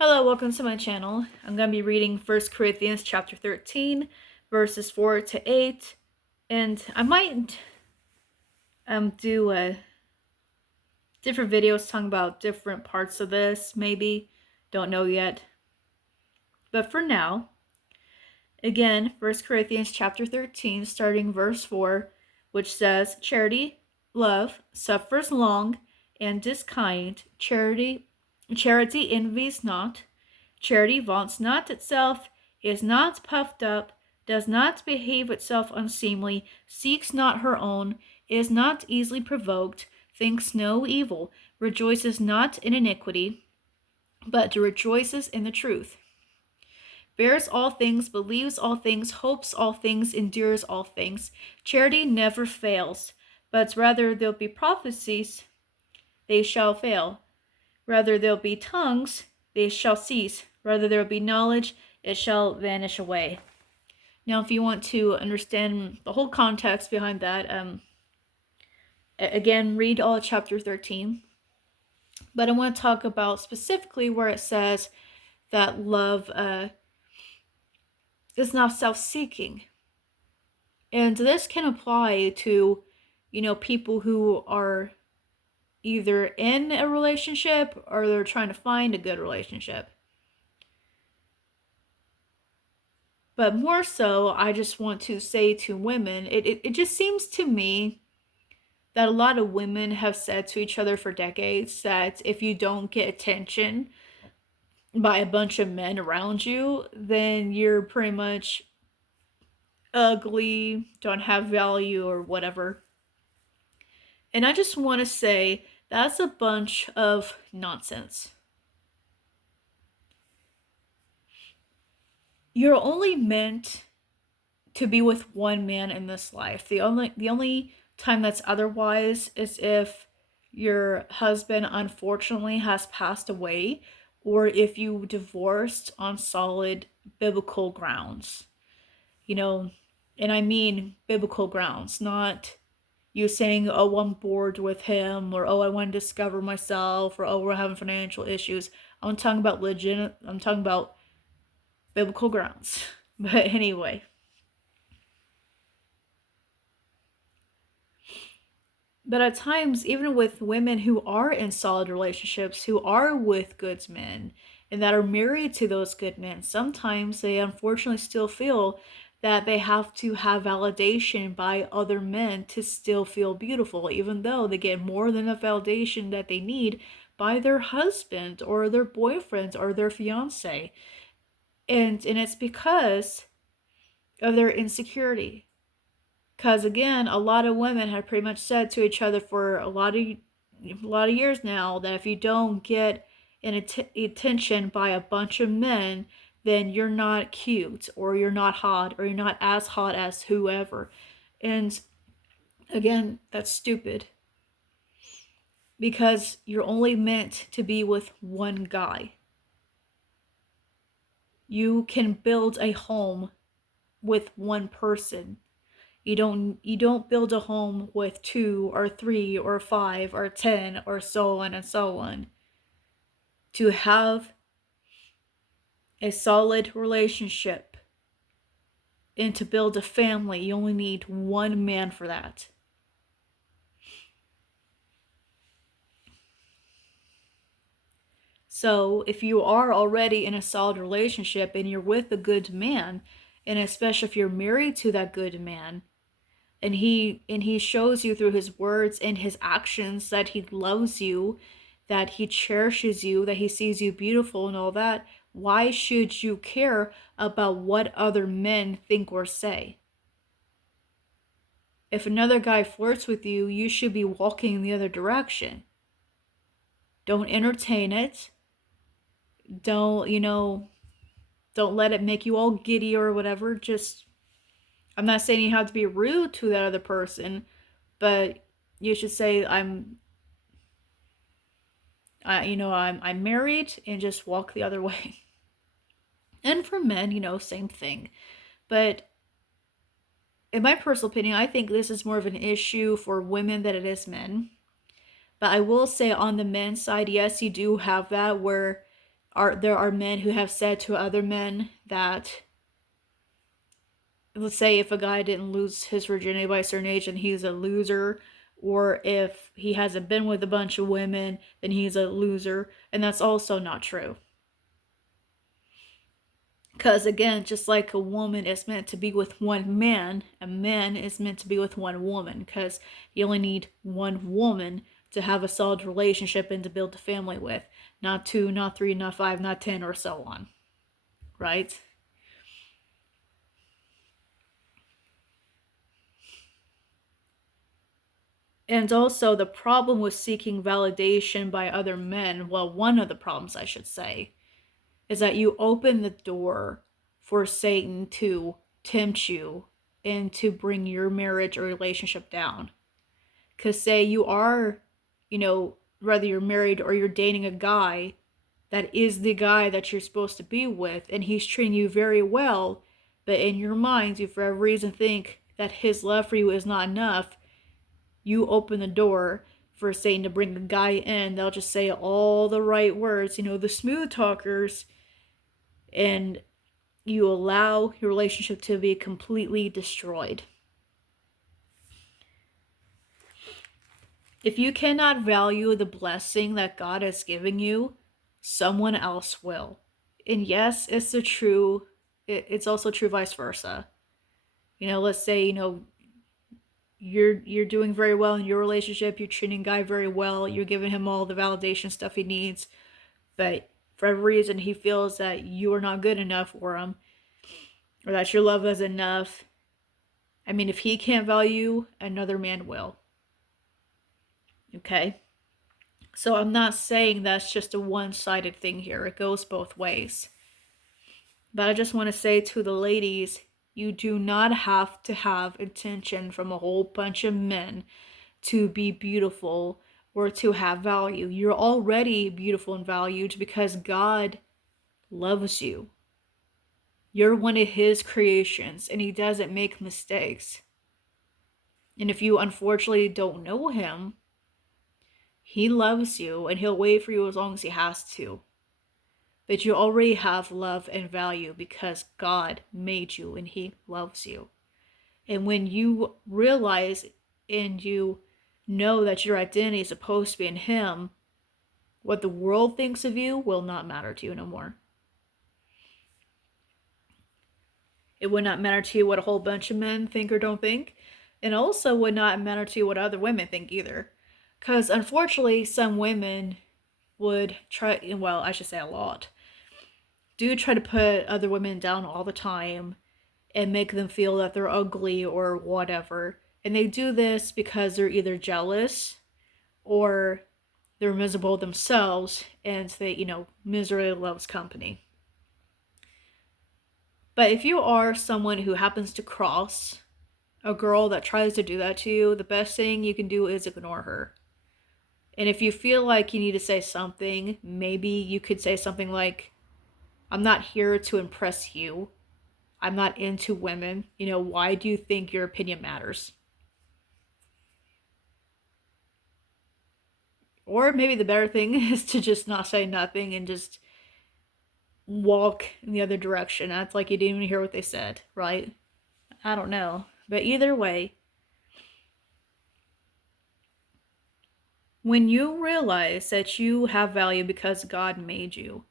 Hello, welcome to my channel. I'm going to be reading 1 Corinthians chapter 13, verses 4 to 8, and I might do different videos talking about different parts of this, maybe. Don't know yet. But for now, again, 1 Corinthians chapter 13, starting verse 4, which says, Charity, love, suffers long, and is kind. Charity envies not. Charity vaunts not itself, is not puffed up, does not behave itself unseemly, seeks not her own, is not easily provoked, thinks no evil, rejoices not in iniquity, but rejoices in the truth. Bears all things, believes all things, hopes all things, endures all things. Charity never fails, but rather there'll be prophecies, they shall fail. Rather there'll be tongues, they shall cease. Rather there will be knowledge, it shall vanish away. Now, if you want to understand the whole context behind that, again, read all of chapter 13. But I want to talk about specifically where it says that love is not self-seeking. And this can apply to, people who are either in a relationship or they're trying to find a good relationship. But more so, I just want to say to women, it just seems to me that a lot of women have said to each other for decades that if you don't get attention by a bunch of men around you, then you're pretty much ugly, don't have value, or whatever. And I just want to say that's a bunch of nonsense. You're only meant to be with one man in this life. The only time that's otherwise is if your husband unfortunately has passed away, or if you divorced on solid biblical grounds. And I mean biblical grounds, not you saying, oh, I'm bored with him, or oh, I want to discover myself, or oh, we're having financial issues. I'm talking about biblical grounds. But anyway. But at times, even with women who are in solid relationships, who are with good men, and that are married to those good men, sometimes they unfortunately still feel that they have to have validation by other men to still feel beautiful, even though they get more than the validation that they need by their husband or their boyfriend or their fiance. And it's because of their insecurity. Because again, a lot of women have pretty much said to each other for a lot of years now that if you don't get attention by a bunch of men, then you're not cute, or you're not hot, or you're not as hot as whoever. And again, that's stupid. Because you're only meant to be with one guy. You can build a home with one person. You don't build a home with 2 or 3 or 5 or 10 or so on and so on. To have a solid relationship and to build a family, you only need one man for that. So if you are already in a solid relationship and you're with a good man, and especially if you're married to that good man, and he shows you through his words and his actions that he loves you, that he cherishes you, that he sees you beautiful and all that, why should you care about what other men think or say? If another guy flirts with you, you should be walking in the other direction. Don't entertain it. Don't let it make you all giddy or whatever. Just, I'm not saying you have to be rude to that other person, but you should say, I'm married, and just walk the other way. And for men, same thing. But in my personal opinion, I think this is more of an issue for women than it is men. But I will say on the men's side, yes, you do have that where there are men who have said to other men that, let's say if a guy didn't lose his virginity by a certain age, then he's a loser, or if he hasn't been with a bunch of women, then he's a loser, and that's also not true. Because again, just like a woman is meant to be with one man, a man is meant to be with one woman, because you only need one woman to have a solid relationship and to build a family with. Not two, not three, not five, not 10, or so on. Right? And also, the problem with seeking validation by other men, well, one of the problems, I should say, is that you open the door for Satan to tempt you and to bring your marriage or relationship down. Because, say you are, whether you're married or you're dating a guy that is the guy that you're supposed to be with, and he's treating you very well, but in your mind, you for every reason think that his love for you is not enough, you open the door for Satan to bring a guy in. They'll just say all the right words, the smooth talkers, and you allow your relationship to be completely destroyed. If you cannot value the blessing that God has given you, someone else will. And yes, it's also true vice versa. Let's say, you're doing very well in your relationship, you're treating a guy very well, you're giving him all the validation stuff he needs, but for every reason he feels that you are not good enough for him, or that your love is enough. I mean, if he can't value, another man will. Okay? So I'm not saying that's just a one-sided thing here. It goes both ways. But I just want to say to the ladies, you do not have to have attention from a whole bunch of men to be beautiful or to have value. You're already beautiful and valued because God loves you. You're one of His creations, and He doesn't make mistakes. And if you unfortunately don't know Him, He loves you, and He'll wait for you as long as He has to. But you already have love and value because God made you and He loves you. And when you realize and you know that your identity is supposed to be in Him, what the world thinks of you will not matter to you no more. It would not matter to you what a whole bunch of men think or don't think. And also would not matter to you what other women think either. Because unfortunately, some women would try, well, I should say a lot, do try to put other women down all the time and make them feel that they're ugly or whatever. And they do this because they're either jealous or they're miserable themselves, and they, misery loves company. But if you are someone who happens to cross a girl that tries to do that to you, the best thing you can do is ignore her. And if you feel like you need to say something, maybe you could say something like, I'm not here to impress you. I'm not into women. Why do you think your opinion matters? Or maybe the better thing is to just not say nothing and just walk in the other direction. Act like you didn't even hear what they said, right? I don't know. But either way, when you realize that you have value because God made you,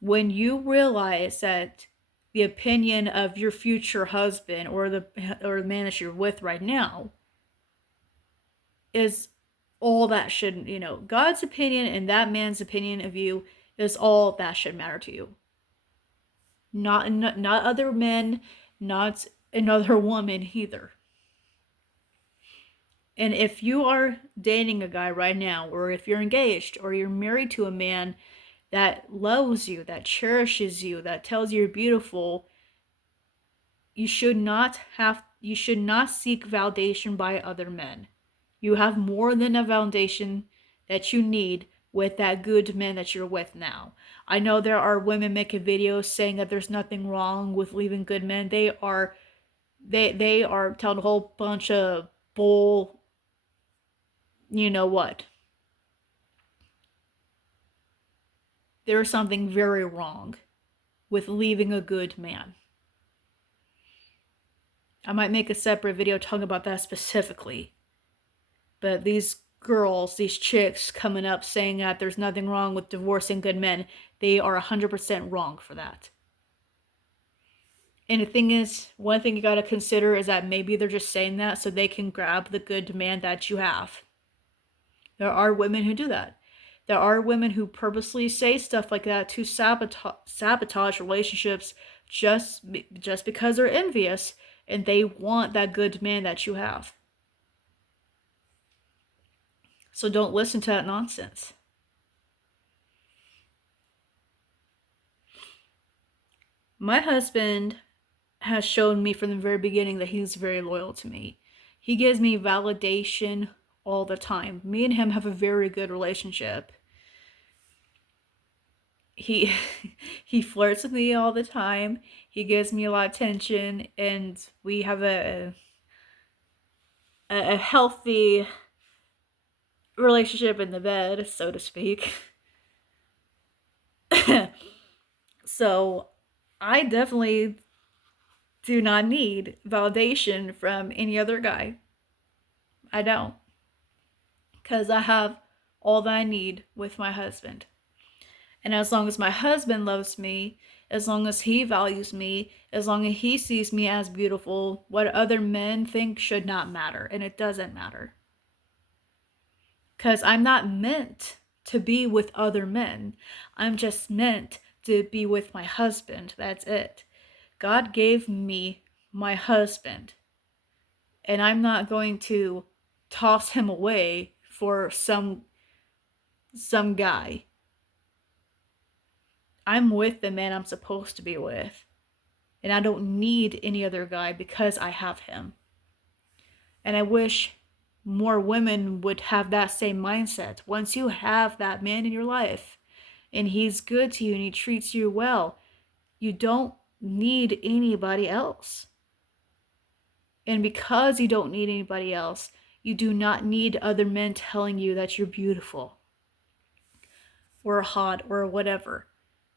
when you realize that the opinion of your future husband or the man that you're with right now is all that should, God's opinion and that man's opinion of you is all that should matter to you. Not other men, not another woman either. And if you are dating a guy right now, or if you're engaged, or you're married to a man that loves you, that cherishes you, that tells you you're beautiful, you should not seek validation by other men. You have more than a foundation that you need with that good man that you're with now. I know there are women making videos saying that there's nothing wrong with leaving good men. They are telling a whole bunch of bull, you know what. There is something very wrong with leaving a good man. I might make a separate video talking about that specifically. But these girls, these chicks coming up saying that there's nothing wrong with divorcing good men, they are 100% wrong for that. And the thing is, one thing you gotta consider is that maybe they're just saying that so they can grab the good man that you have. There are women who do that. There are women who purposely say stuff like that to sabotage relationships just because they're envious and they want that good man that you have. So don't listen to that nonsense. My husband has shown me from the very beginning that he's very loyal to me. He gives me validation all the time. Me and him have a very good relationship. He he flirts with me all the time. He gives me a lot of attention, and we have a healthy relationship in the bed, so to speak. So I definitely do not need validation from any other guy. I don't. Because I have all that I need with my husband. And as long as my husband loves me, as long as he values me, as long as he sees me as beautiful, what other men think should not matter. And it doesn't matter. Because I'm not meant to be with other men. I'm just meant to be with my husband. That's it. God gave me my husband. And I'm not going to toss him away for some guy. I'm with the man I'm supposed to be with. And I don't need any other guy because I have him. And I wish more women would have that same mindset. Once you have that man in your life and he's good to you and he treats you well, you don't need anybody else. And because you don't need anybody else, you do not need other men telling you that you're beautiful or hot or whatever.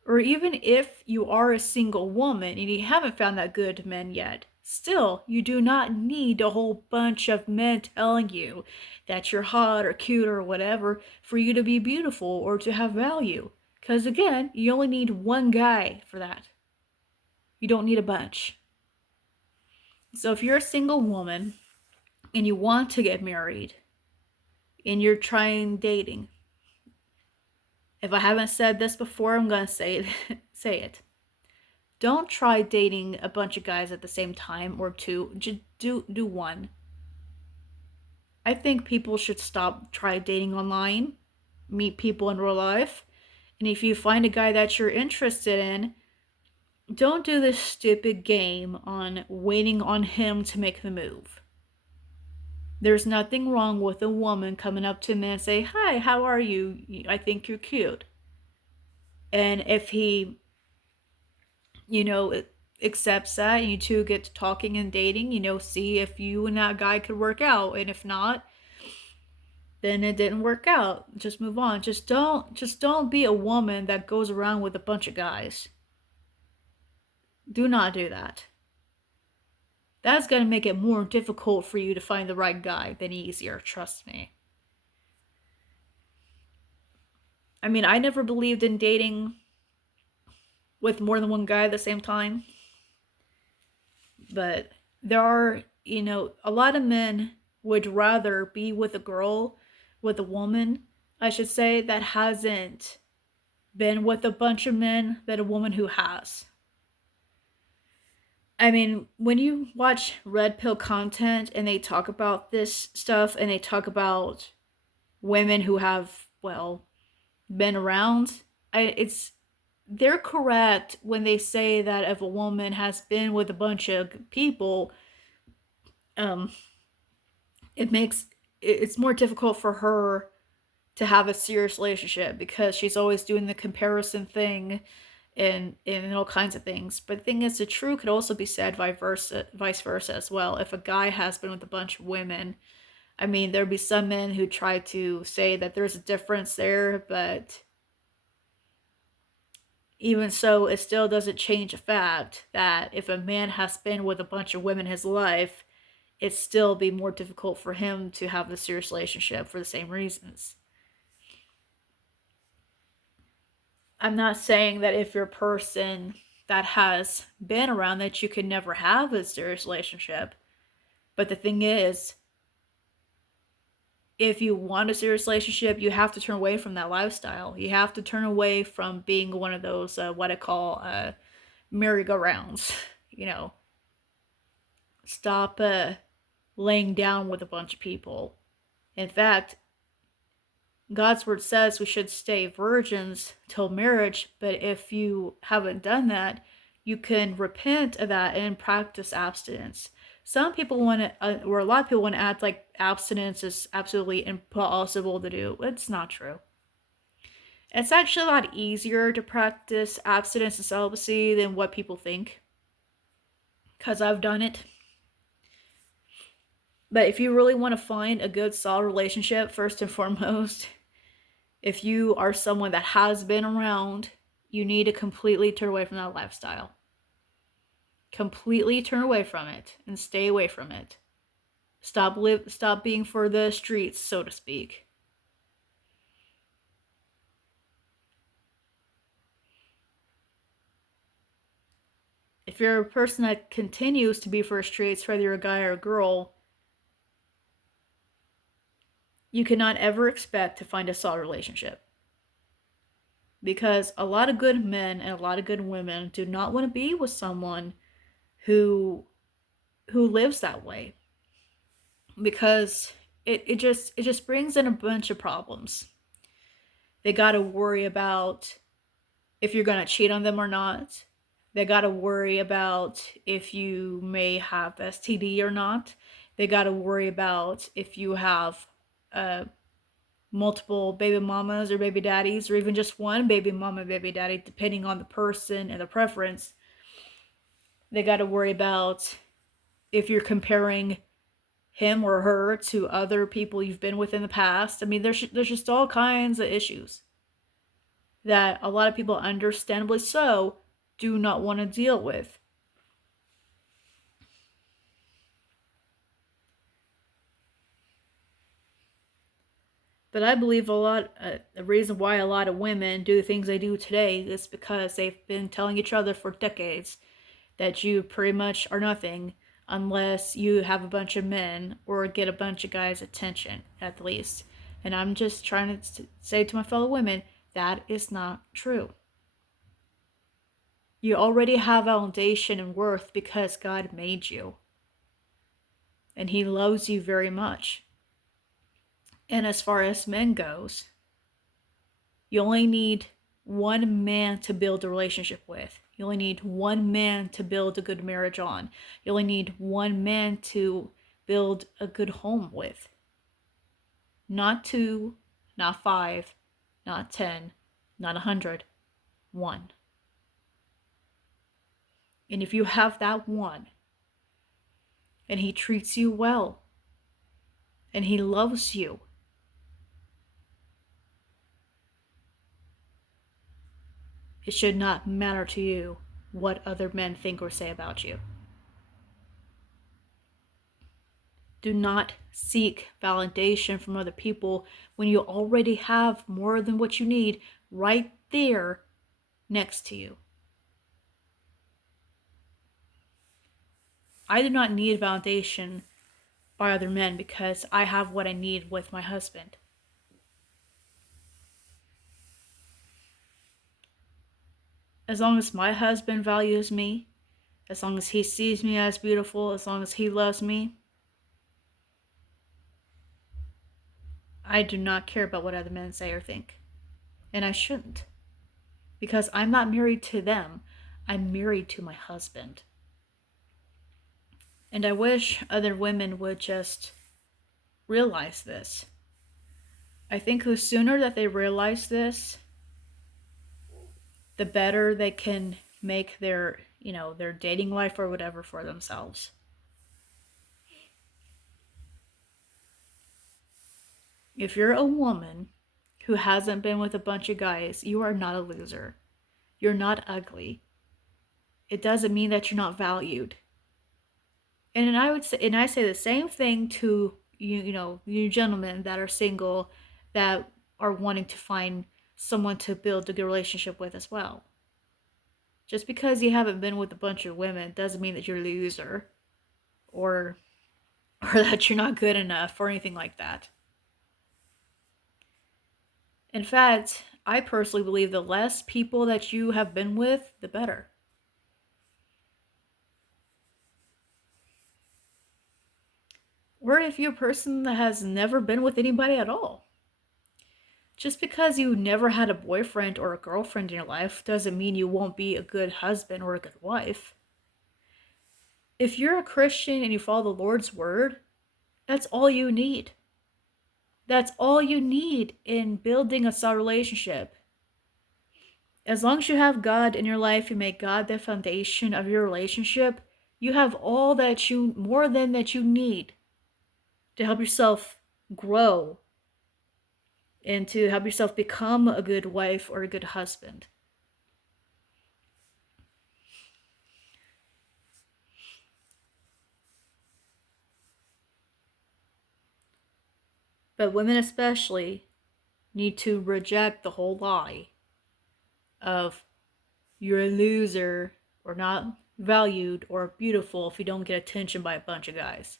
Or even if you are a single woman and you haven't found that good man yet, still, you do not need a whole bunch of men telling you that you're hot or cute or whatever for you to be beautiful or to have value. Because again, you only need one guy for that. You don't need a bunch. So if you're a single woman and you want to get married and you're trying dating, if I haven't said this before, I'm going to say it. Don't try dating a bunch of guys at the same time or two. Just do one. I think people should try dating online, meet people in real life, and if you find a guy that you're interested in, don't do this stupid game on waiting on him to make the move. There's nothing wrong with a woman coming up to me and say, "Hi, how are you? I think you're cute." And if he, accepts that and you two get to talking and dating, see if you and that guy could work out. And if not, then it didn't work out. Just move on. Just don't be a woman that goes around with a bunch of guys. Do not do that. That's going to make it more difficult for you to find the right guy than easier, trust me. I mean, I never believed in dating with more than one guy at the same time. But there are, a lot of men would rather be with a woman, I should say, that hasn't been with a bunch of men than a woman who has. I mean, when you watch red pill content and they talk about this stuff and they talk about women who have, been around, they're correct when they say that if a woman has been with a bunch of people, it's more difficult for her to have a serious relationship because she's always doing the comparison thing and all kinds of things. But the thing is, the truth could also be said vice versa as well. If a guy has been with a bunch of women, I mean, there'd be some men who try to say that there's a difference there, but Even so, it still doesn't change the fact that if a man has been with a bunch of women his life, it'd still be more difficult for him to have a serious relationship for the same reasons. I'm not saying that if you're a person that has been around that you could never have a serious relationship. But the thing is, if you want a serious relationship, you have to turn away from that lifestyle. You have to turn away from being one of those, what I call merry-go-rounds. You know, stop laying down with a bunch of people. In fact, God's word says we should stay virgins till marriage, but if you haven't done that, you can repent of that and practice abstinence. Some people want to, or a lot of people want to act like abstinence is absolutely impossible to do. It's not true. It's actually a lot easier to practice abstinence and celibacy than what people think, because I've done it. But if you really want to find a good, solid relationship, first and foremost, if you are someone that has been around, you need to completely turn away from that lifestyle. Completely turn away from it and stay away from it. Stop being for the streets, so to speak. If you're a person that continues to be for the streets, whether you're a guy or a girl, you cannot ever expect to find a solid relationship. Because a lot of good men and a lot of good women do not want to be with someone who lives that way. Because it just brings in a bunch of problems. They got to worry about if you're going to cheat on them or not. They got to worry about if you may have STD or not. They got to worry about if you have multiple baby mamas or baby daddies, or even just one baby mama, baby daddy, depending on the person and the preference. They got to worry about if you're comparing him or her to other people you've been with in the past. I mean, there's just all kinds of issues that a lot of people, understandably so, do not want to deal with. But I believe the reason why a lot of women do the things they do today is because they've been telling each other for decades that you pretty much are nothing unless you have a bunch of men or get a bunch of guys' attention, at least. And I'm just trying to say to my fellow women, that is not true. You already have validation and worth because God made you. And He loves you very much. And as far as men goes, you only need one man to build a relationship with. You only need one man to build a good marriage on. You only need one man to build a good home with. Not two, not five, not 10, not 100. One. And if you have that one, and he treats you well, and he loves you, it should not matter to you what other men think or say about you. Do not seek validation from other people when you already have more than what you need right there next to you. I do not need validation by other men because I have what I need with my husband. As long as my husband values me, as long as he sees me as beautiful, as long as he loves me, I do not care about what other men say or think. And I shouldn't. Because I'm not married to them. I'm married to my husband. And I wish other women would just realize this. I think the sooner that they realize this, the better they can make their dating life or whatever for themselves. If you're a woman who hasn't been with a bunch of guys, you are not a loser. you're not ugly. It doesn't mean that you're not valued. And I say the same thing to you gentlemen that are single, that are wanting to find someone to build a good relationship with as well. Just because you haven't been with a bunch of women doesn't mean that you're a loser, or that you're not good enough or anything like that. In fact, I personally believe the less people that you have been with, the better. Or if you're a person that has never been with anybody at all. Just because you never had a boyfriend or a girlfriend in your life doesn't mean you won't be a good husband or a good wife. If you're a Christian and you follow the Lord's word, that's all you need. That's all you need in building a solid relationship. As long as you have God in your life, you make God the foundation of your relationship, you have more than that you need to help yourself grow and to help yourself become a good wife or a good husband. But women especially need to reject the whole lie of you're a loser or not valued or beautiful if you don't get attention by a bunch of guys.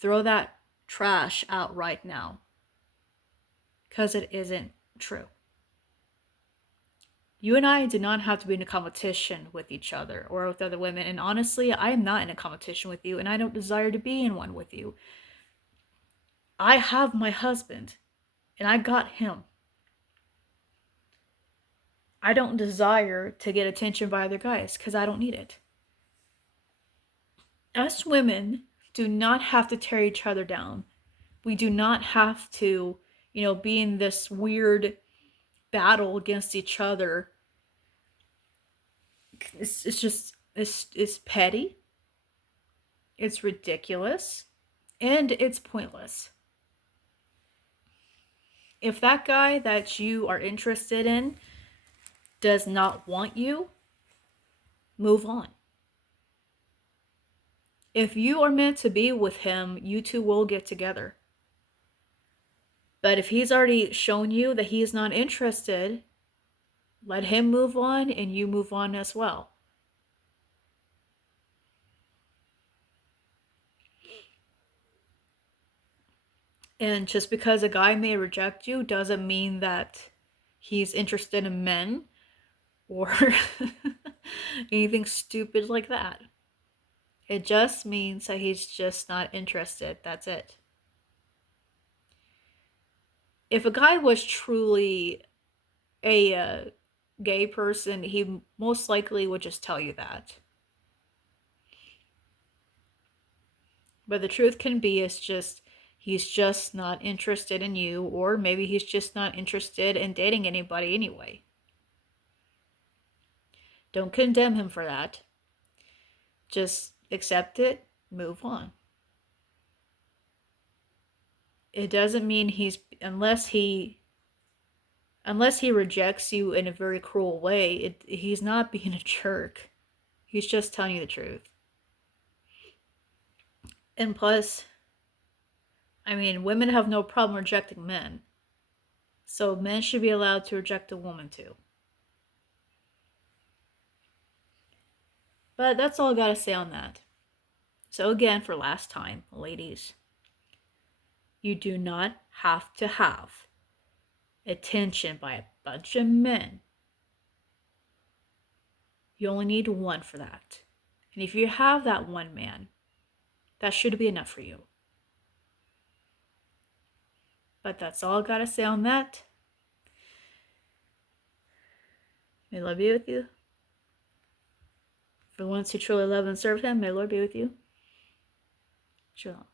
Throw that trash out right now, because it isn't true. You and I do not have to be in a competition with each other or with other women. And honestly, I am not in a competition with you, and I don't desire to be in one with you. I have my husband, and I got him. I don't desire to get attention by other guys because I don't need it. Us women do not have to tear each other down. We do not have to, be in this weird battle against each other. It's petty, it's ridiculous, and it's pointless. If that guy that you are interested in does not want you, move on. If you are meant to be with him, you two will get together. But if he's already shown you that he's not interested, let him move on and you move on as well. And just because a guy may reject you doesn't mean that he's interested in men or anything stupid like that. It just means that he's just not interested. That's it. If a guy was truly a gay person, he most likely would just tell you that. But the truth can be he's just not interested in you, or maybe he's just not interested in dating anybody anyway. Don't condemn him for that. Just accept it, move on. It doesn't mean unless he rejects you in a very cruel way, he's not being a jerk. He's just telling you the truth. And plus, women have no problem rejecting men. So men should be allowed to reject a woman too. But that's all I gotta say on that. So again, for last time, ladies, you do not have to have attention by a bunch of men. You only need one for that. And if you have that one man, that should be enough for you. But that's all I gotta say on that. May the Lord be with you. For the ones who truly love and serve him, may the Lord be with you. Shalom.